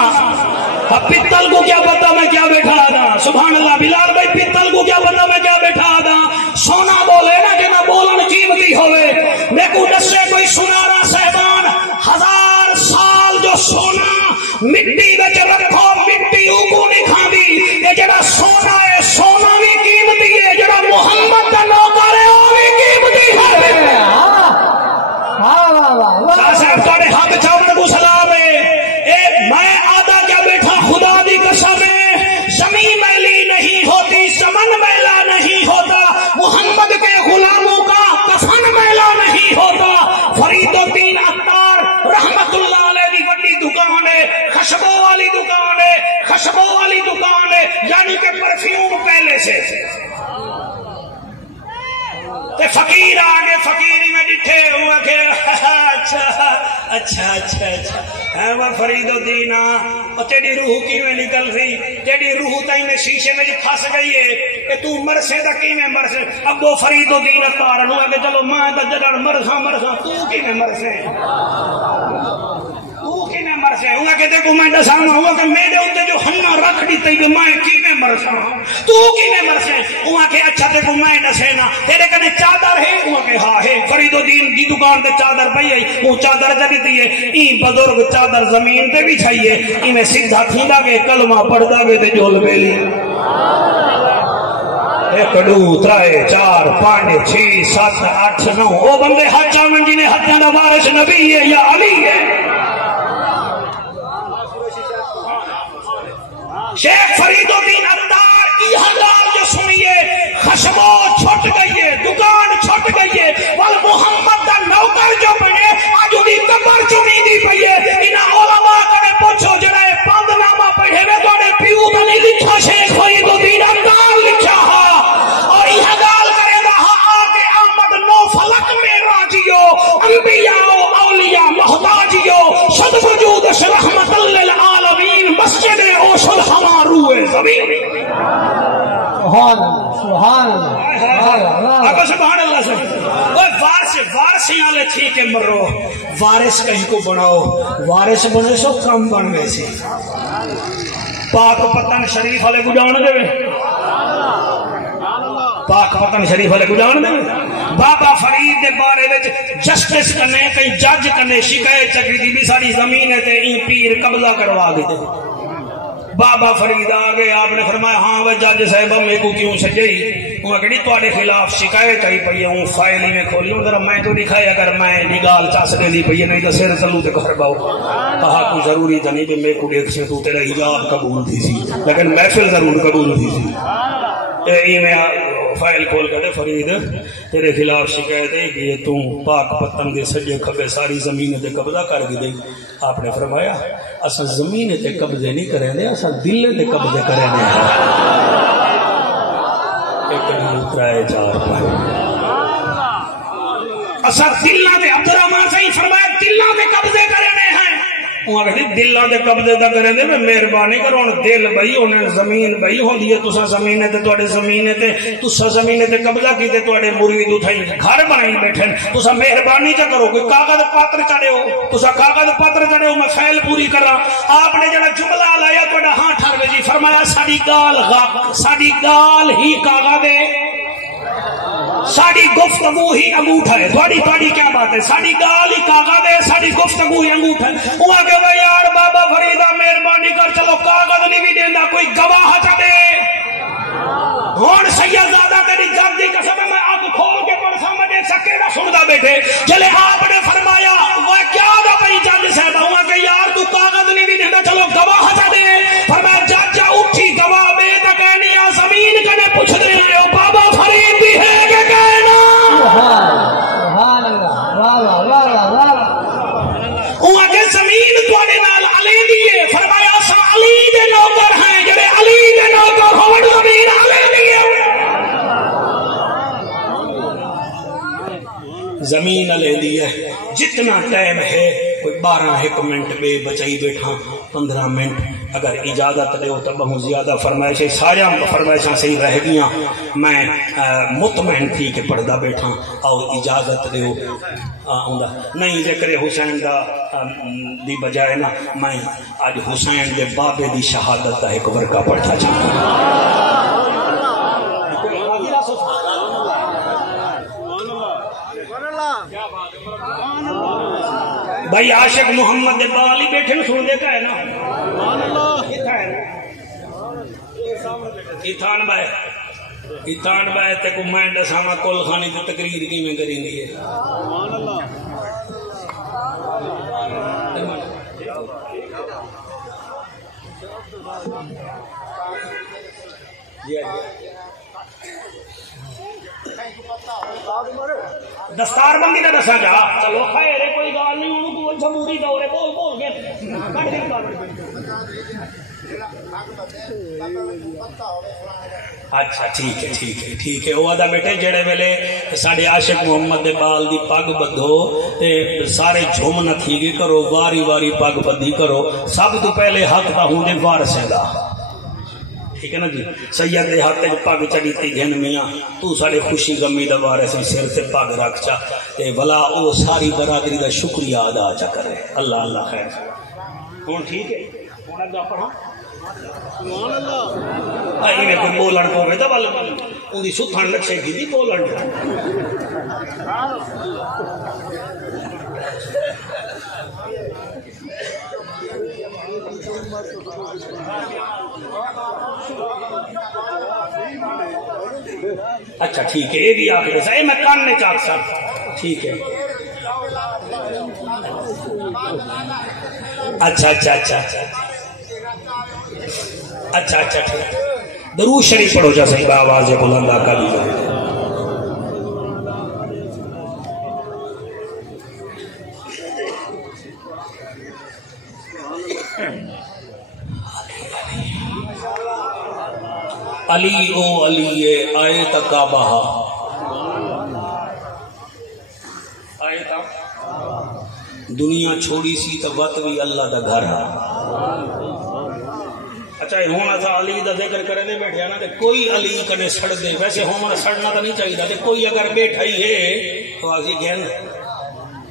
پتل کو کیا پتا میں کیا بیٹھا تھا سبحان اللہ بلال بھائی پتل کو کیا پتا میں کیا بیٹھا تھا سونا بولے نا کہ نہ بولن قیمتی ہوئے میں کو دسے کوئی سنارا صاحبان 1000 سال جو سونا مٹی بچ رکھو مٹی کو نہیں کھاندی یہ جڑا سونا ہے سونا بھی قیمتی ہے جڑا محمد کا نوکر ہے وہ بھی قیمتی ہے صاحب تھوڑے ہاتھ چاون کو سلام ہے میں آدھا کیا بیٹھا خدا دی قسم ہے زمین میلی نہیں ہوتی چمن میلا نہیں ہوتا محمد کے غلاموں کا کفن میلا نہیں ہوتا فرید الدین عطار رحمت اللہ علیہ کی بڑی دکان ہے خشبوں والی دکان ہے خشبوں والی دکان ہے یعنی کہ پرفیوم پہلے سے فقیر آگے فقیری میں ڈٹھے ہوا کہ اچھا اچھا اچھا اچھا وہ فرید الدین تیری روح کی میں نکل سی تیری روح تائی میں شیشے میں پھنس گئی ہے کہ تو مرسے دا کی میں مرسے اب وہ فرید الدین عطار ہوا کہ چلو میں دا جڑا مرسا تو کی میں مرسے مرسے ہوا کہ دیکھو میں دسانا ہوا کہ میرے ہوتے جو ہنہ رکھ دیتے کہ میں کی میں مرسا تو کی میں مرسے ہوا کہ اچھا دیکھو میں دسینا تیرے کنے چادر ہے ہوا کہ ہاں ہے فرید الدین کی دکان تے چادر پئی ہے وہ چادر جدی دی ہے این بزرگ چادر زمین تے بھی چھائیے این میں سیدھا تھیندا گے کلمہ پڑھدا گے تے جول بیلی 1 2 3 4 5 6 7 8 9 وہ بندے ہاتھ چاون جی نے ہاتھاں دا وارث نبی ہے یا علی ہے شیخ فرید الدین عطار یہ گال جو سنیے خشبو چھٹ گئی ہے دکان چھٹ گئی ہے وال محمد دا نوکر جو بنے آج انہی قبر چنی دی پئی ہے انہاں علماء کنے پوچھو جڑا ہے پند نامہ پڑھے میں توڑے پیو دا نہیں لکھا شیخ فرید الدین عطار لکھا ہا اور یہ گال کرے گا ہاں آگے آمد نو فلک میں راجیو انبیاء اولیاء محتاجیو شد وجود رحمت للعالمین مسجد اوشل ہمارو ہے زمین سبحان اللہ سبحان اللہ سے وارثی والے تھی کہ مرو وارث کہیں کو بناؤ وارث بنے سو کم بن گئے سی پاک پتن شریف والے کو جان دے پاک پتن شریف والے کو جان دے بابا فرید دے بارے وچ جسٹس کنے کئی جج کنے شکایت چکری دی بھی ساری زمین ہے تے این پیر قبضہ کروا دے بابا فرید آگے آپ نے فرمایا ہاں وہ جج صاحبہ میں کو کیوں سجئی انہوں نے کہا توڑے خلاف شکایت آئی پئی ہوں فائلی میں کھولی ہوں ذرا میں تو دکھایا اگر میں نگال چاسنے دی پئی نہیں تو سر چلو تے گھر باؤ کہا کوئی ضروری تھا نہیں کہ میں کو دیکھ سے تو تیرا حجاب قبول تھی سی لیکن محفل ضرور قبول تھی سی میں فائل کھول کر دے فرید تیرے خلاف شکایت ہے کہ تو پاک پتن دے سجے کھبے ساری زمین تے قبضہ کر دی آپ نے فرمایا اسا زمین تے قبضے نہیں کریں دے اسا دل تے قبضے کریں دے 1 2 3 4 اسا دلاں تے عبدالرحمان صحیح فرمایا دلاں تے قبضے کریں دے ہیں وہاں کہتے دلاں دے قبضے دا کریں دے میں مہربانی کرو دل بھائی انہیں زمین بھائی ہوندی ہے تسا زمین تے تواڈے زمین تے تسا زمین تے قبضہ کیتے تواڈے مرید اٹھائی گھر بنائی بیٹھے تسا مہربانی چا کرو کوئی کاغذ پاتر چڑھو تسا کاغذ پاتر چڑھو میں فائل پوری کراں آپ نے جڑا جملہ لایا تواڈا ہاں ٹھر جی فرمایا ساڈی گال ہی کاغذ ہے ساڑی گفتگو ہی انگوٹھا ہے تھوڑی کیا بات ہے ساڑی گال ہی کاغذ ہے ساڑی گفتگو ہی انگوٹھا ہے وہ آگے وہ یار بابا فریدہ مہربانی کر چلو کاغذ نہیں بھی دینا کوئی گواہ چا دے ہون سید زادہ تیری جردی قسم میں آپ کھول کے پڑسا مجھے سکے نہ سندا بیٹھے چلے آپ نے فرمایا وہ کیا دا بھائی جج صاحب ہوا کہ یار تو کاغذ نہیں بھی دینا چلو گواہ چا دے فرمایا جج اٹھی گواہ میں تک کہنی آ زمین کنے پوچھ دے رہے ہو بابا فرید بھی ہے کہ کہنا سبحان اللہ واہ واہ واہ وہ کہ زمین تواڈے نال علی دی ہے فرمایا سا علی زمین لے دی ہے جتنا ٹائم ہے کوئی 12 منٹ بے بچائی بیٹھا 15 منٹ اگر اجازت دیو تو بہت زیادہ فرمائشیں سارے فرمائشاں صحیح رہ گیاں میں مطمئن تھی کہ پڑھدا بیٹھا او اجازت دیو نہیں ذکر حسین دا دی بجائے نا میں آج حسین دے بابے دی شہادت دا ایک ورقہ پڑھتا چاہتا ہوں بھائی عاشق محمد بال ہی بیٹھے سن دے کا ہے نا ایتھان بھائی تے کو میں دساواں کل خانی دی تقریر کیویں کریں دی ہے دستار بندی کا دسا جا چلو خیر ہے کوئی گال نہیں انہوں کو جمہوری دور ہے بول بول کے اچھا ٹھیک ہے ٹھیک ہے ٹھیک ہے وہ آدھا بیٹے جڑے ویلے ساڑھے عاشق محمد دے بال دی پگ بدھو سارے جھوم نہ تھی گے کرو واری واری پگ بدھی کرو سب تو پہلے حق دا ہوں دے وارثے دا ٹھیک ہے نا جی سید دے ہاتھ پگ چڑی تھی گھن میاں تو سارے خوشی غمی دا وارث سر تے پگ رکھ چا تے ولا او ساری برادری دا شکریہ ادا چا کرے اللہ اللہ خیر ہوں ٹھیک ہے ہوں اگا پڑھا سبحان اللہ میں کوئی بولن پوے تو بل ان دی ستھن لکھے کی دی بولن اچھا ٹھیک ہے یہ بھی آخر سے میں کان نے چاک سا ٹھیک ہے اچھا اچھا اچھا اچھا اچھا ٹھیک درود شریف پڑھو جا صحیح آواز بلند آقا بھی علی او علی آئے تکا بہا آئے تا دنیا چھوڑی سی تو وقت بھی اللہ دا گھر ہے اچھا ہونا تھا علی دا ذکر کرنے بیٹھے نا کہ کوئی علی کنے سڑ دے ویسے ہونا سڑنا تو نہیں چاہیے کہ کوئی اگر بیٹھا ہی ہے تو آگے گہن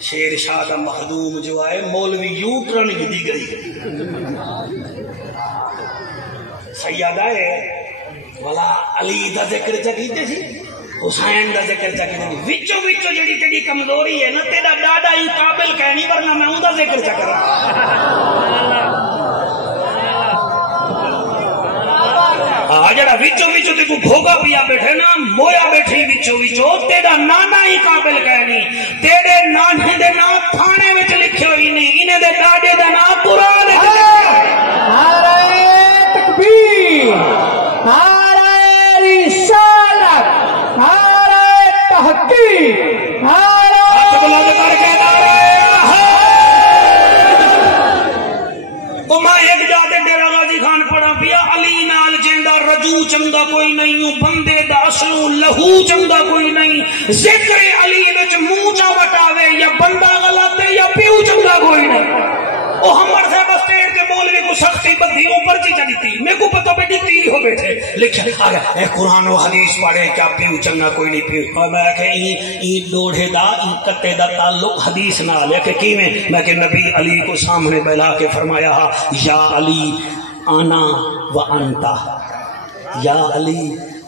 شیر شاہ دا مخدوم جو آئے مولوی یوں ٹرن دی گئی سیادہ ہے والا علی دا ذکر چکیتے سی حسین دا ذکر چکیتے سی وچو وچو جڑی تیری کمزوری ہے نا تیرا ڈاڈا ہی قابل کہنی ورنہ میں ہوں دا ذکر چکر جڑا وچو وچو تے کو بھوگا پیا بیٹھے نا مویا بیٹھی وچو وچو تیرا نانا ہی قابل کہنی تیرے نانے دے نام تھانے وچ لکھے ہوئی نہیں انہیں دے ڈاڈے دا نام قرآن وچ لکھے نعرہ تکبیر نعرہ رسالت نعرہ تحقیق نعرہ ہاتھ بلند کر کے نعرہ تو میں ایک جاتے ڈیرہ غازی خان پڑھا پیا علی نال جیندہ رجو چنگا کوئی نہیں بندے دا اصلو لہو چنگا کوئی نہیں ذکر علی وچ منہ چا وٹاوے یا بندہ غلط ہے یا پیو چنگا کوئی نہیں وہ ہمار صاحب اسٹیٹ کے مولوی کو سختی بدھی اوپر چی چلی تھی میں کو پتہ پہ دیتی ہو بیٹھے لکھا آگا اے قرآن و حدیث پڑھے کیا پیو چنگا کوئی نہیں پیو اور میں کہ این ڈوڑے دا این کتے دا تعلق حدیث نہ لیا کہ کیویں میں کہ نبی علی کو سامنے بلا کے فرمایا یا علی آنا و انتا یا علی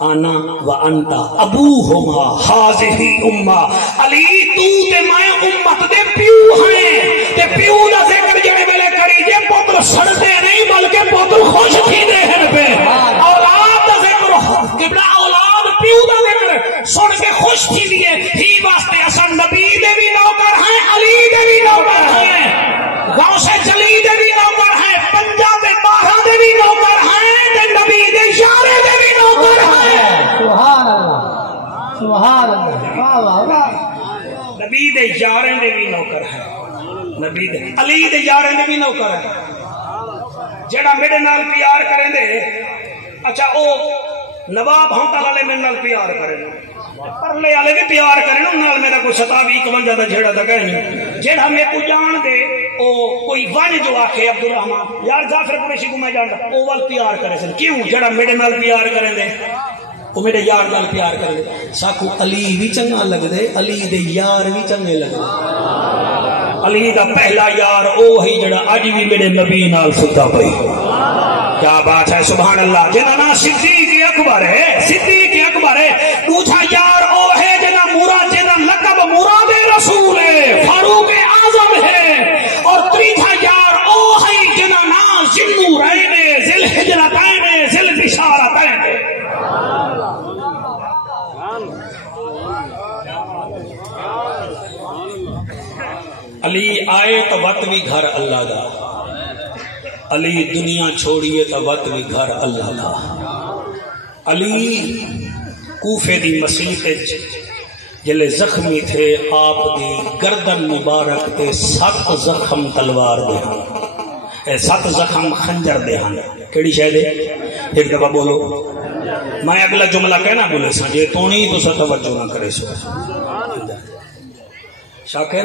آنا و انتا ابوہما حاضری امہ علی تو تے میں امت دے پیو ہیں تے پیو دا ذکر جڑے ملے کری جے پوتر سڑتے نہیں بلکہ پوتر خوش تھی دے ہیں پہ اولاد دا ذکر قبلہ اولاد پیو دا ذکر سن کے خوش تھی دیئے ہی واسطے اصل نبی دے بھی نوکر ہیں علی دے بھی نوکر ہیں گاؤں سے چلی دے بھی نوکر ہیں پنجاب باہر دے بھی نوکر ہیں تے نبی دے یارے دے بھی نوکر ہیں سبحان اللہ سبحان اللہ واہ واہ واہ نبی دے یارے دے بھی نوکر ہیں نبی دے علی دے یارے دے بھی نوکر ہیں جڑا میرے نال پیار کریں دے اچھا او نواب ہونتا والے میرے نال پیار کریں پرلے والے بھی پیار کرے نال میرا کوئی 57-51 دا جھیڑا دا کہے نہیں جیڑا میں کو جان دے او کوئی ون جو آکھے عبد الرحمان یار جعفر قریشی کو میں جاندا او وال پیار کرے سن کیوں جیڑا میرے نال پیار کرے دے او میرے یار نال پیار کرے دے ساکو علی بھی چنگا لگ دے علی دے یار بھی چنگے لگ دے علی دا پہلا یار او ہی جڑا اج بھی میرے نبی نال ستا پئی کیا بات ہے سبحان اللہ جنا نا صدیق اکبر ہے صدیق اکبر ہے دوسرا یار او ہے جنا مراد جنا لقب مراد رسول ہے فاروق اعظم ہے اور تیسرا یار او ہے جنا نا ذل رہنے ذل ہجرتین ذل بشارتین علی آئے تو وقت بھی گھر اللہ دا علی دنیا چھوڑیے تو وقت بھی گھر اللہ دا علی کوفے دی مسیح جلے زخمی تھے آپ دی گردن مبارک تے 7 زخم تلوار دے ہاں 7 زخم خنجر دے ہاں کیڑی شے دے ایک دفعہ بولو میں اگلا جملہ کہنا بولے سا جے تو نہیں تو سا توجہ نہ کرے سو شاکر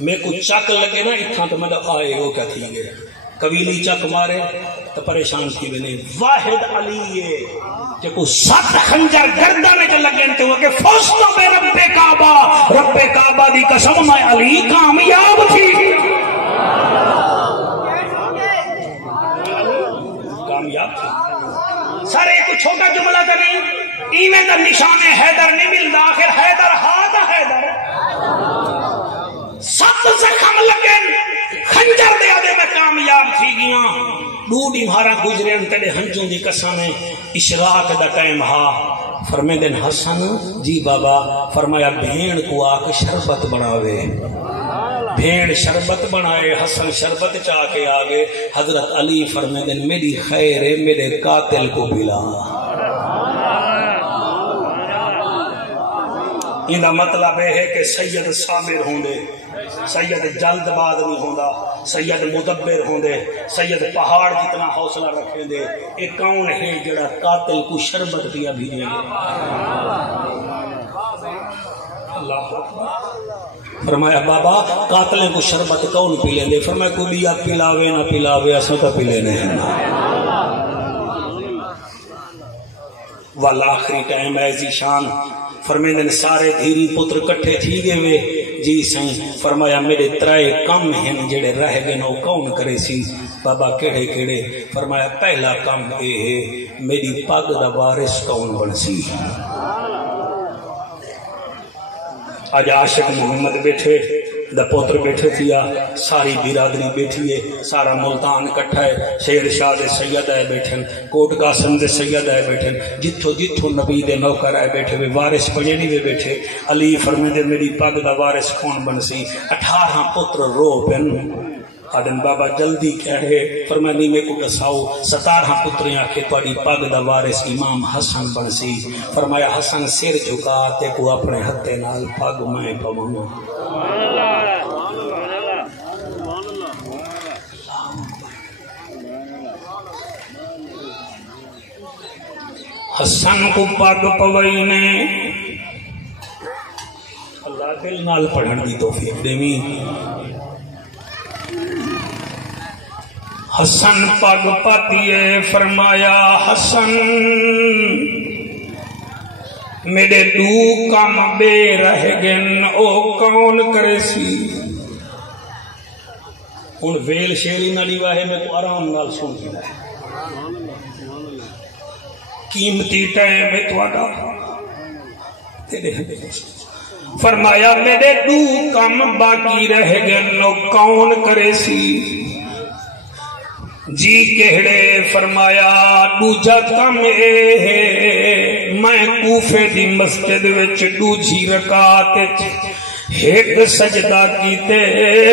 میں کو چک لگے نا اتھا تو میں آئے ہو کیا تھی گے قبیلی چک مارے تو پریشان کی بھی نہیں واحد علی ہے کہ کو 7 خنجر گردہ میں چل لگے انتے ہوا کہ فوستو میں رب کعبہ دی قسم میں علی کامیاب تھی کامیاب تھی سارے کو چھوٹا جملہ کا نہیں ایمیں در نشان حیدر نہیں ملتا آخر حیدر ہاتھ حیدر 7 زخم لگن خنجر دے آدھے میں کامیاب تھی گیا ڈوڑی مہارا گزرے انتڑے ہنجوں دی قسمیں اشراق دا ٹائم ہا فرمے دن حسن جی بابا فرمایا بھیڑ کو آکھ شربت بناوے بھیڑ شربت بنائے حسن شربت چاہ کے آگے حضرت علی فرمے دن میری خیر ہے میرے قاتل کو بلا یہ مطلب ہے کہ سید صابر ہوں دے سید جلد باد نہیں ہوندہ سید مدبر ہوندے سید پہاڑ جتنا حوصلہ رکھیں دے ایک کون ہے جڑا قاتل کو شربت پیا بھی دے اللہ فرمایا بابا قاتلیں کو شربت کون پی لیں دے فرمایا کو لیا پلاوے نہ پلاوے ایسا تو پی لینے ہیں والآخری ٹائم ایزی شان فرمیدن سارے دھیری پتر کٹھے تھی گئے وے جی سائیں فرمایا میرے 3 کم ہیں جڑے رہ گئے نو کون کرے سی بابا کیڑے کیڑے فرمایا پہلا کم اے ہے میری پاگ دا وارث کون بن سی آج عاشق محمد بیٹھے دا پوتر بیٹھے تھیا ساری برادری بیٹھی ہے سارا ملتان کٹھا ہے شیر شاہ دے سید آئے بیٹھن کوٹ قاسم دے سید آئے بیٹھن جتھو نبی دے نوکر آئے بیٹھے وے وارث پجنی وے بیٹھے علی فرمے دے میری پاگ دا وارث کون بن سی 18 پتر رو پن آدم بابا جلدی کہے فرمانی میں کو دساؤ 17 پتریاں آکھے توڑی پاگ دا وارث امام حسن بن سی فرمایا حسن سر جھکا تے کو اپنے ہتھے نال پاگ میں پواں حسن کو پاگ پوئی نے اللہ دل نال پڑھن دی توفیق دیویں حسن پاگ پاتیے فرمایا حسن میرے 2 کام بے رہ گن او کون کرے سی ان ویل شیری نالی واہے میں تو آرام نال سن گیا ہے قیمتی ٹائم میں تو آڈا فرمایا میرے 2 کام باقی رہ گن او کون کرے سی جی کہڑے فرمایا دوجا کم اے ہے میں کوفے دی مسجد وچ دوجی رکعت ایک سجدہ کیتے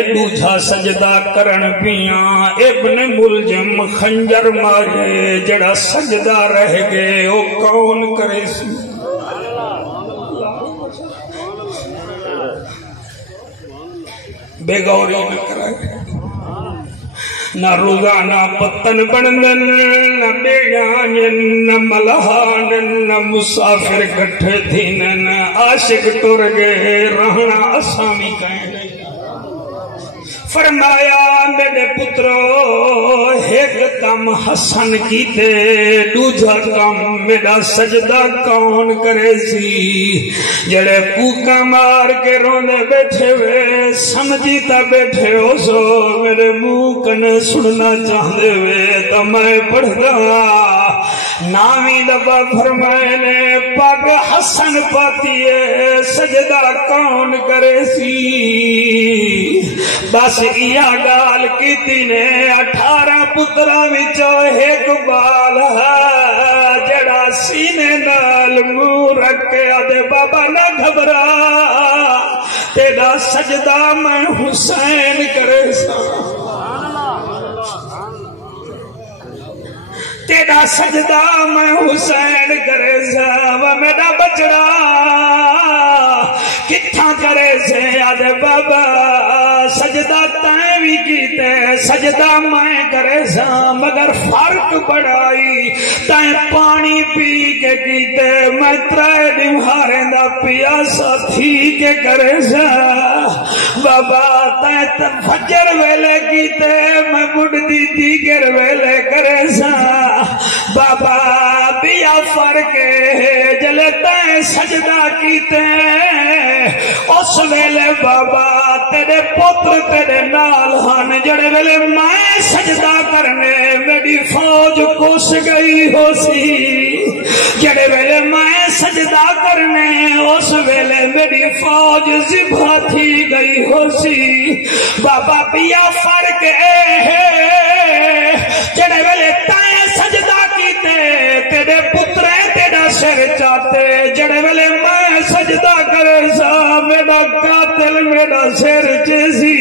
دوجا سجدہ کرن پیاں ابن ملجم خنجر مارے جڑا سجدہ رہ گئے او کون کرے سی بے غوری نہ کرائے نہ روزانہ پتن بندن نہ بیگان نہ ملہان نہ مسافر کٹھے تھین عاشق ٹر گئے رہنا اسامی کہیں فرمایا میرے پترو ایک کام حسن کیتے دوجا کام میرا سجدہ کون کرے سی جڑے کوکا مار کے رونے بیٹھے ہوئے سمجھیتا بیٹھے ہو سو میرے منہ کنے سننا چاہتے ہوئے تو میں پڑھ رہا نامی دبا فرمائے نے پاک حسن پاتی ہے سجدہ کون کرے سی بس یا گال کیتی نے 18 پترا وچوں ایک بال ہے جڑا سینے نال منہ رکھ کے آدھے بابا نہ گھبرا تیرا سجدہ میں حسین کرے سا تیرا سجدہ میں حسین کرے سا وہ میرا بچڑا کتھاں کرے سے آدھے بابا سجدہ تائیں بھی کیتے سجدہ میں کرے سا مگر فرق بڑھائی تائیں پانی پی کے کیتے میں 3 دمہارے دا پیاسا تھی کے کرے سا بابا تائیں فجر ویلے کیتے میں بڑھتی دیگر ویلے کرے سا بابا بیا فرق جلے تائیں سجدہ کیتے اس ویلے بابا تیرے پتر تیرے نال ہن جڑے ویلے میں سجدہ کرنے میری فوج کس گئی ہو سی جڑے ویلے میں سجدہ کرنے اس ویلے میری فوج ذبح تھی گئی ہو سی بابا بیا فرق جڑے ویلے تائیں سجدہ کیتے تیرے پتر تیرا سر چاہتے جڑے ویلے میں سجدہ کرے سا میرا قاتل میرا سر چیسی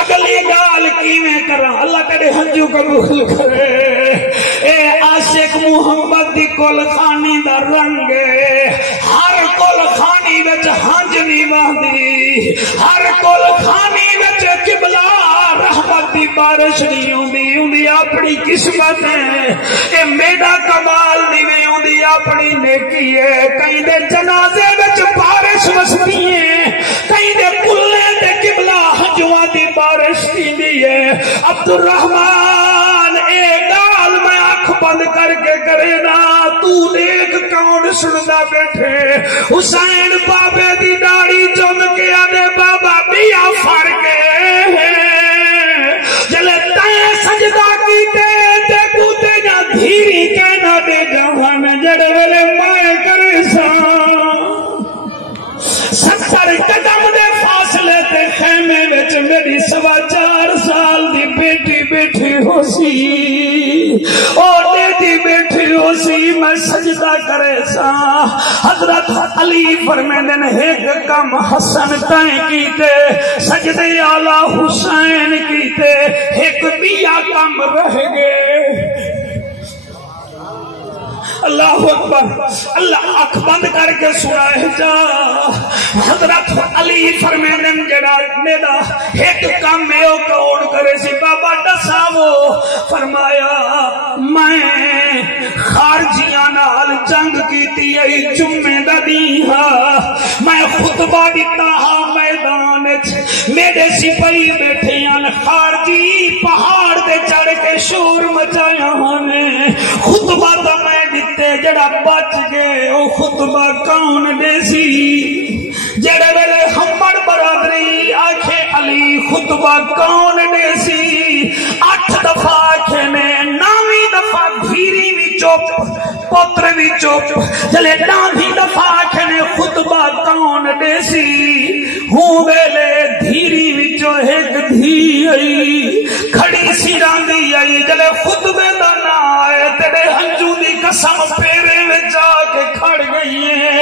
اگلی گال کی میں کرا اللہ تیرے ہنجو قبول کرے اے عاشق محمد دی کل خانی دا رنگ ہر کل خانی وچ ہنج نہیں باندھی ہر کل خانی وچ قبلہ رحمت دی بارش نہیں ہوندی اپنی قسمت ہے اے میرا کمال نہیں ہوندی اپنی نیکی ہے کہیں دے جنازے وچ بارش وسدی ہے کہیں دے کلے تے قبلہ ہنجواں دی بارش تیندی ہے عبد الرحمن اے گال میں آنکھ بند کر کے کرے نا تو دیکھ کون سندا بیٹھے حسین بابے دی داڑھی چم کے آدھے بابا بیا فرق جلے تائیں سجدہ کیتے تے کوتے جا دھیری کہنا دے جہان جڑے ویلے مائے کرے سا 70 قدم دے فاصلے تے خیمے وچ میری 4.25 سال دی بیٹی بیٹھی ہو سی اور دیدی بیٹھی ہو سی میں سجدہ کرے سا حضرت علی فرمیندے نے ایک کم حسن تائیں کیتے سجدے آلہ حسین کیتے ایک بیا کم رہ گئے اللہ اکبر اللہ آنکھ بند کر کے سنائے جا حضرت علی فرمیندن جڑا میرا ایک کام میں او کون کرے سی بابا دساو فرمایا میں خارجیاں نال جنگ کیتی ہے جمعے دا دن میں خطبہ دیتا ہاں میدان میرے سپاہی بیٹھے ہیں خارجی پہاڑ دے چڑھ کے شور مچایا نے خطبہ دا میں دیتے جڑا بچ گئے او خطبہ کون دے سی جڑے ویلے ہمڑ برادری آکھے علی خطبہ کون دے سی 8 دفعہ آکھے نے 9ویں دفعہ دھیری بھی چپ پتر بھی چپ جلے 9ویں دفعہ آکھے نے خطبہ کون دے سی ہوں ویلے دھیری بھی جو ایک دھی آئی کھڑی سی راندی آئی جلے خطبے دا نہ آئے تیرے ہنجو دی قسم پیرے میں جا کے کھڑ گئی ہے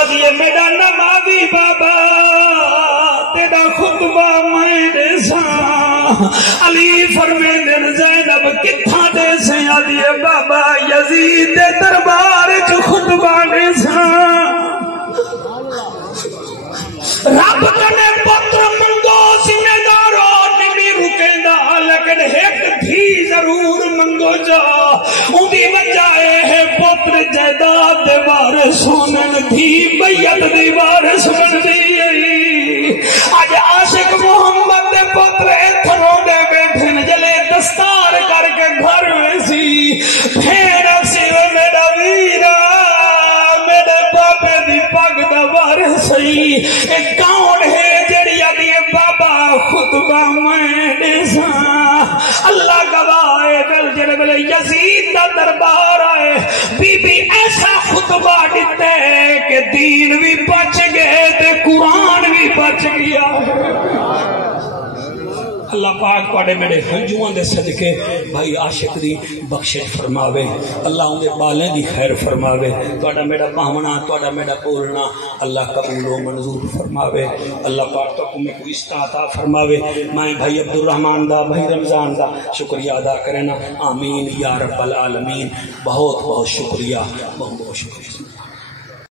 اب یہ میرا نمازی بابا تیرا خطبہ میں دے سا علی فرمیندن زینب کتھا دے سے آدھی بابا یزید دے دربار چ خطبہ دے سا رب کنے پتر منگو سینے دارو نمی رکے دا جائیداد دے وارث سنن دھی میت دی وارث بندی اج عاشق محمد دے پترے تھروندے بیٹھن جلے دستار کر کے گھر میں سی پھیڑ سی میرا ویرا میرے بابے دی پگ دا وارث سی کون ہے جڑی آدھی بابا خطبہ میں دیساں اللہ گواہ گل جڑے ویلے یزید دا دربار آئے بی بی ایسا خطبہ دیتے کہ دین بھی بچ گئے تے قرآن بھی بچ گیا اللہ پاک پاڑے میرے ہنجوان دے صدقے بھائی عاشق دی بخشش فرماوے اللہ ان دے بالیں دی خیر فرماوے توڑا میرا پاہمنا توڑا میرا بولنا اللہ قبول و منظور فرماوے اللہ پاک تو میں کوئی استعطا فرماوے میں بھائی عبدالرحمن دا بھائی رمضان دا شکریہ ادا کرنا آمین یا رب العالمین بہت بہت شکریہ بہت بہت شکریہ